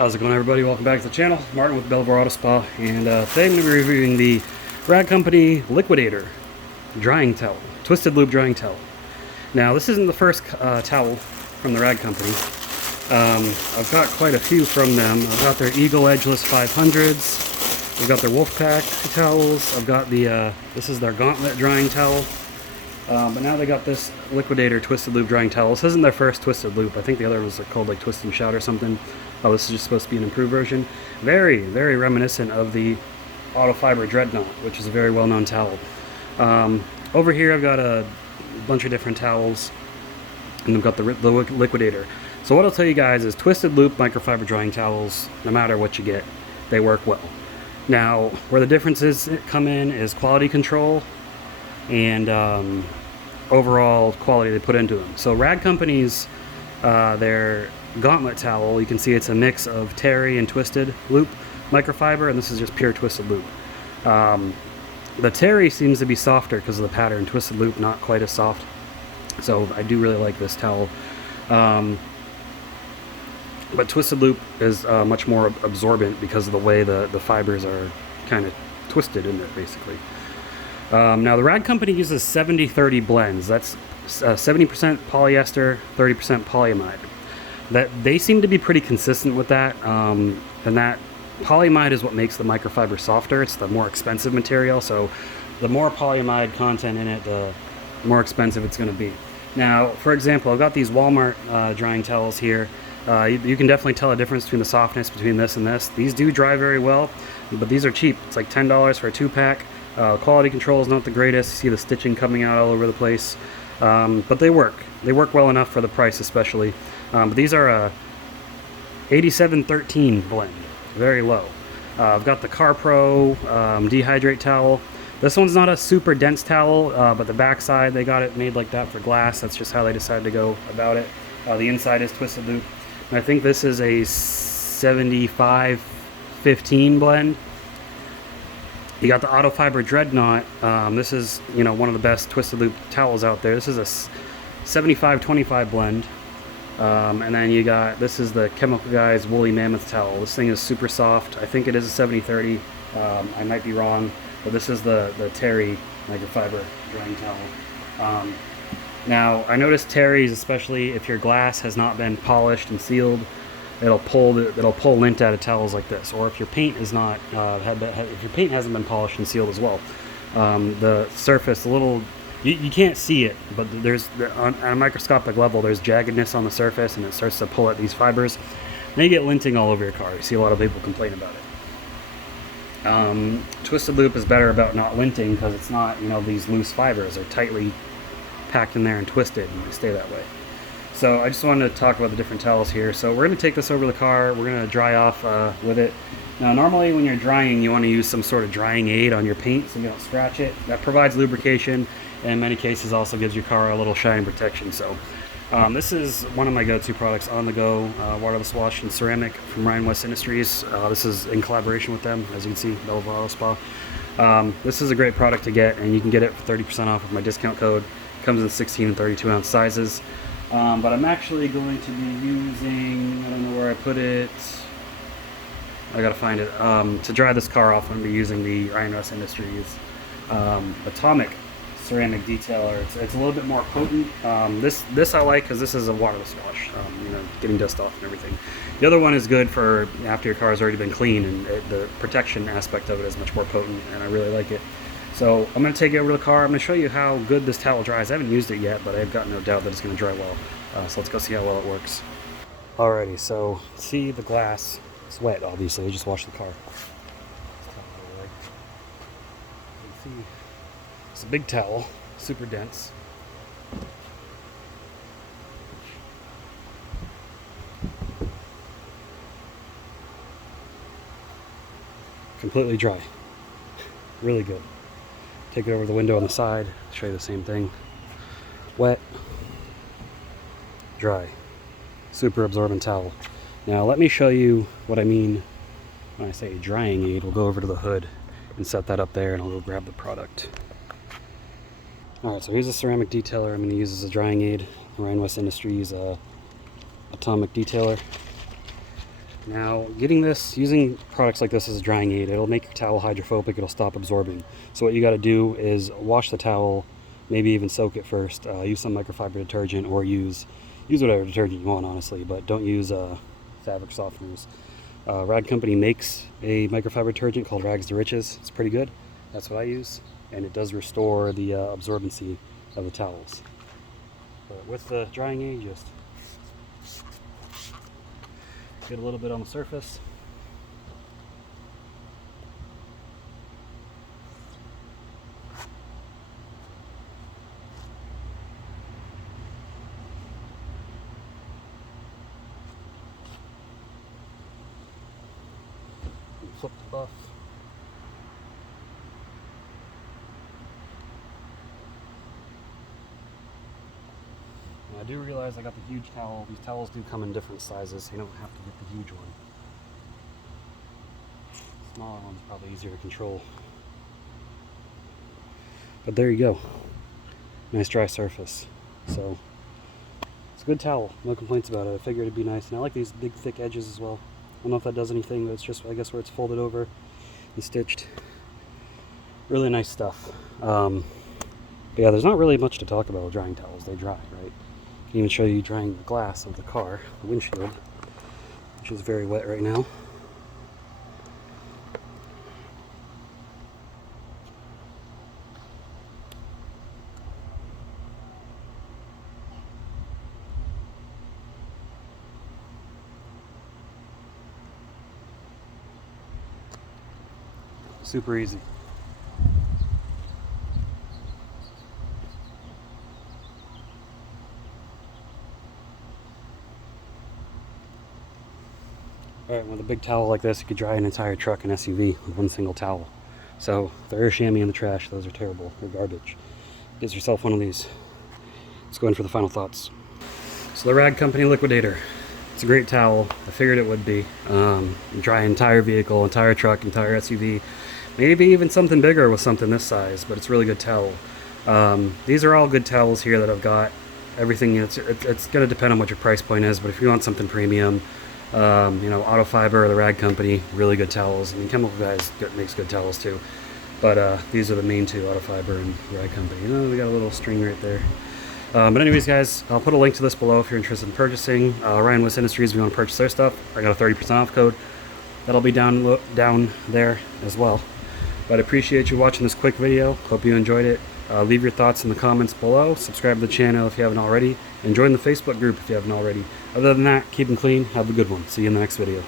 How's it going, everybody? Welcome back to the channel. Martin with Belvoir Auto Spa, and today I'm going to be reviewing the Rag Company LIQUID8R drying towel, twisted loop drying towel. Now, this isn't the first towel from the Rag Company. I've got quite a few from them. I've got their Eagle Edgeless 500s. I've got their Wolfpack towels. I've got the this is their Gauntlet drying towel. But now they got this LIQUID8R twisted loop drying towel. This isn't their first twisted loop. I think the other ones are called like Twist and Shout or something. Oh, this is just supposed to be an improved version. Very, very reminiscent of the Microfiber Dreadnought, which is a very well-known towel. Over here I've got a bunch of different towels, and I've got the LIQUID8R. So what I'll tell you guys is twisted loop microfiber drying towels, no matter what you get, they work well. Now, where the differences come in is quality control and overall quality they put into them. So Rag Company's their Gauntlet towel, you can see it's a mix of terry and twisted loop microfiber, and this is just pure twisted loop. The terry seems to be softer because of the pattern. Twisted loop not quite as soft, so I do really like this towel. But twisted loop is much more absorbent because of the way the fibers are kind of twisted in there, basically. Now the Rag Company uses 70-30 blends. That's 70% polyester, 30% polyamide. That they seem to be pretty consistent with that, and that polyamide is what makes the microfiber softer. It's the more expensive material, so the more polyamide content in it, the more expensive it's going to be. Now, for example, I've got these Walmart drying towels here. You can definitely tell a difference between the softness between this and this. These do dry very well, but these are cheap. It's like $10 for a 2-pack. Quality control is not the greatest. You see the stitching coming out all over the place, but they work. They work well enough for the price, especially. But these are a 87-13 blend, very low. I've got the Car Pro dehydrate towel. This one's not a super dense towel, but the back side, they got it made like that for glass. That's just how they decided to go about it. The inside is twisted loop. And I think this is a 75-15 blend. You got the Microfiber Dreadnought. This is, one of the best twisted loop towels out there. This is a 75-25 blend. And then you got, this is the Chemical Guys Woolly Mammoth towel. This thing is super soft. I think it is a 70-30. I might be wrong, but this is the terry microfiber drying towel. Now, I noticed terries, especially if your glass has not been polished and sealed, it'll pull lint out of towels like this. Or if your paint is not, if your paint hasn't been polished and sealed as well, the surface, you can't see it, but there's on a microscopic level, there's jaggedness on the surface, and it starts to pull at these fibers. Then you get linting all over your car. You see a lot of people complain about it. Twisted loop is better about not linting because it's not, these loose fibers are tightly packed in there and twisted, and they stay that way. So I just wanted to talk about the different towels here. So we're going to take this over the car. We're going to dry off with it. Now, normally when you're drying, you want to use some sort of drying aid on your paint so you don't scratch it. That provides lubrication, and in many cases also gives your car a little shine protection. So this is one of my go-to products on the go, waterless wash and ceramic from Ryan West Industries. This is in collaboration with them, as you can see, Belvoir Auto Spa. This is a great product to get, and you can get it for 30% off with my discount code. It comes in 16 and 32 ounce sizes. But I'm actually going to be using, I don't know where I put it, I gotta find it. To dry this car off, I'm going to be using the Ryan West Industries Atomic ceramic detailer. It's a little bit more potent. This I like because this is a waterless wash, getting dust off and everything. The other one is good for after your car has already been clean, and the protection aspect of it is much more potent, and I really like it. So I'm going to take it over to the car. I'm going to show you how good this towel dries. I haven't used it yet, but I've got no doubt that it's going to dry well. So let's go see how well it works. Alrighty, so see the glass. It's wet, obviously. I just washed the car. You can see it's a big towel, super dense. Completely dry. Really good. Take it over the window on the side, show you the same thing. Wet, dry, super absorbent towel. Now let me show you what I mean when I say drying aid. We'll go over to the hood and set that up there, and I'll go grab the product. Alright, so here's a ceramic detailer I'm going to use as a drying aid. Ryan West Industries Atomic detailer. Now, using products like this as a drying aid, it'll make your towel hydrophobic, it'll stop absorbing. So what you got to do is wash the towel, maybe even soak it first, use some microfiber detergent, or use whatever detergent you want, honestly, but don't use fabric softeners. Rag Company makes a microfiber detergent called Rags to Riches. It's pretty good. That's what I use, and it does restore the absorbency of the towels. But with the drying aid, just get a little bit on the surface. Flip the buff. I do realize I got the huge towel. These towels do come in different sizes, so you don't have to get the huge one. Smaller one's probably easier to control. But there you go. Nice dry surface. So it's a good towel. No complaints about it. I figured it'd be nice. And I like these big thick edges as well. I don't know if that does anything, but it's just, I guess, where it's folded over and stitched. Really nice stuff. But yeah, there's not really much to talk about with drying towels. They dry, right? I can even show you drying the glass of the car, the windshield, which is very wet right now. Super easy. Alright, with a big towel like this, you could dry an entire truck and SUV with one single towel. So, if there is chamois in the trash, those are terrible. They're garbage. Get yourself one of these. Let's go in for the final thoughts. So the Rag Company Liquidator. It's a great towel. I figured it would be. Dry an entire vehicle, entire truck, entire SUV. Maybe even something bigger with something this size, but it's a really good towel. These are all good towels here that I've got. Everything, it's going to depend on what your price point is, but if you want something premium, Microfiber or the Rag Company, really good towels. I mean, Chemical Guys makes good towels too. But these are the main two, Microfiber and Rag Company. We got a little string right there. But anyways, guys, I'll put a link to this below if you're interested in purchasing. Ryan West Industries, if you want to purchase their stuff, I got a 30% off code. That'll be down there as well. But I appreciate you watching this quick video. Hope you enjoyed it. Leave your thoughts in the comments below. Subscribe to the channel if you haven't already. And join the Facebook group if you haven't already. Other than that, keep them clean. Have a good one. See you in the next video.